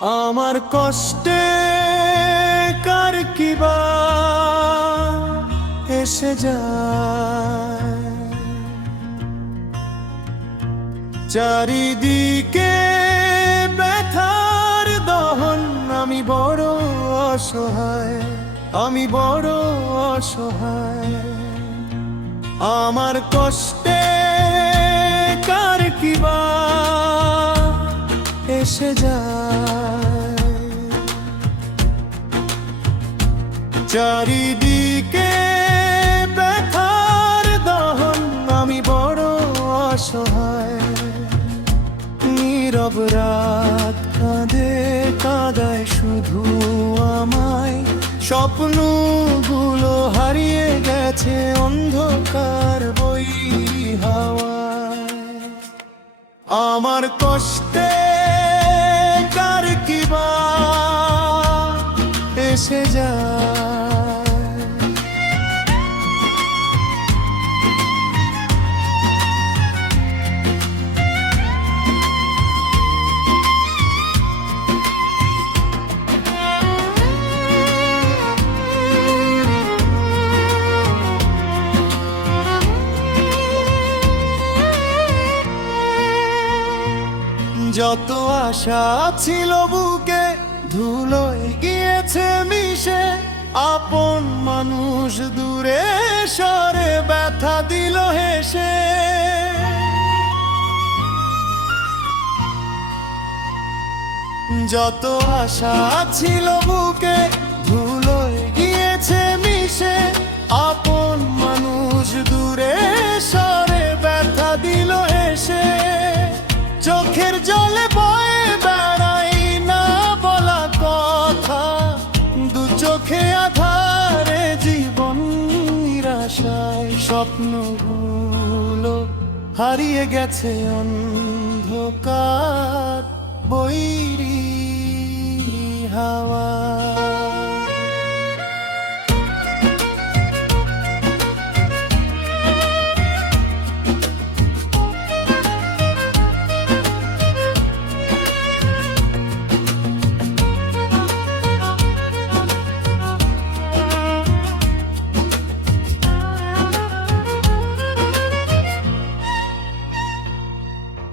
আমার কষ্টে কার কিবা এসে যায়, চারিদিকে ব্যথার দহন। আমি বড় অসহায়, আমি বড় অসহায়। আমার কষ্টে কার কিবা এসে যায়, চারিদিকে ব্যথার দহন। আমি বড় অসহায়। নীরব রাত কাঁদে কাঁদায় শুধু আমায়, স্বপ্নগুলো হারিয়ে গেছে অন্ধকার বই হাওয়ায়। আমার কষ্টে কার কিবা এসে যায়। যত আশা ছিল বুকে ধুলোয় গিয়েছে মিশে, আপন মানুষ দূরে সরে ব্যথা দিল হেসে। যত আশা ছিল বুকে ধুলোয় গিয়েছে মিশে, আপন মানুষ দূরে সরে ব্যথা দিল হেসে। চোখের জলে বয়ে বেড়াই না বলা কথা, দু চোখে আধারে জীবন নিরাশায়। স্বপ্নগুলো হারিয়ে গেছে অন্ধকার বৈরী হাওয়া।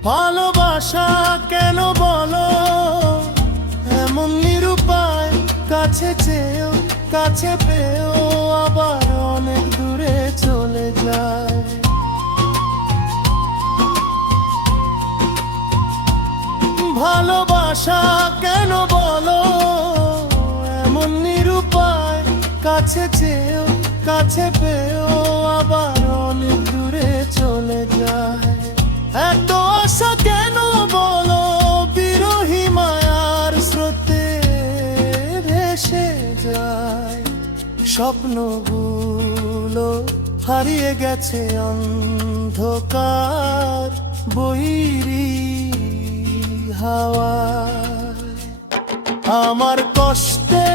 ভালোবাসা কেন বলো এমন নিরুপায়, কাছে চেয়েও কাছে পেয়েও আবার অনেক দূরে চলে যায়। ভালোবাসা কেন বলো এমন নিরুপায়, কাছে চেয়েও কাছে পেয়েও আবার অনেক দূরে চলে যায়। এত আশা কেন বলো বিরহী মায়ার স্রোতে ভেসে যায়। স্বপ্নগুলো হারিয়ে গেছে অন্ধকার বৈরী হাওয়ায়। আমার কষ্টে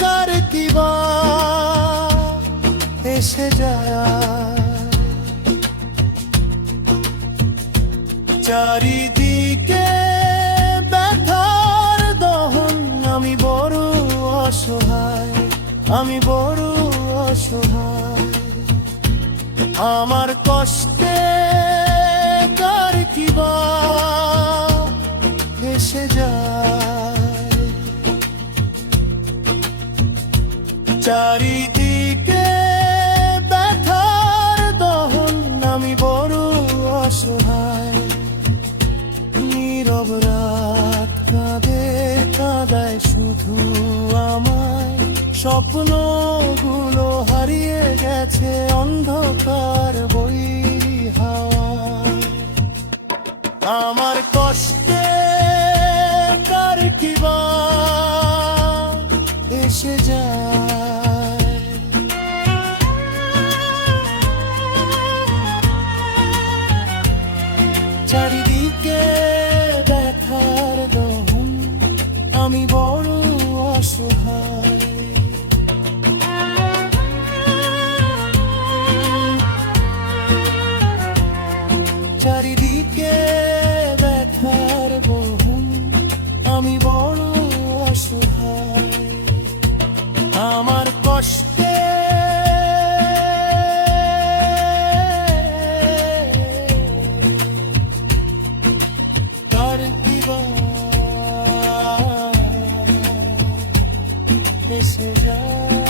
কার কিবা এসে যায়, চারিদিকে ব্যথার দহন। আমি বড় অসহায়, আমি বড় অসহায়। আমার কষ্টে কার কিবা এসে যায়, চারিদিকে ব্যথার দহন। আমি বড় অসহায়। নীরব রাত কাঁদে কাঁদায় শুধু আমায়, স্বপ্নগুলো হারিয়ে গেছে অন্ধকার বৈরী হাওয়ায়। আমার কষ্টে কার কিবা এসে যায়, চারিদিকে ব্যথার দহন। আমি বড় অসহায়। চারিদিকে ব্যথার বহন। আমি এসে যায়।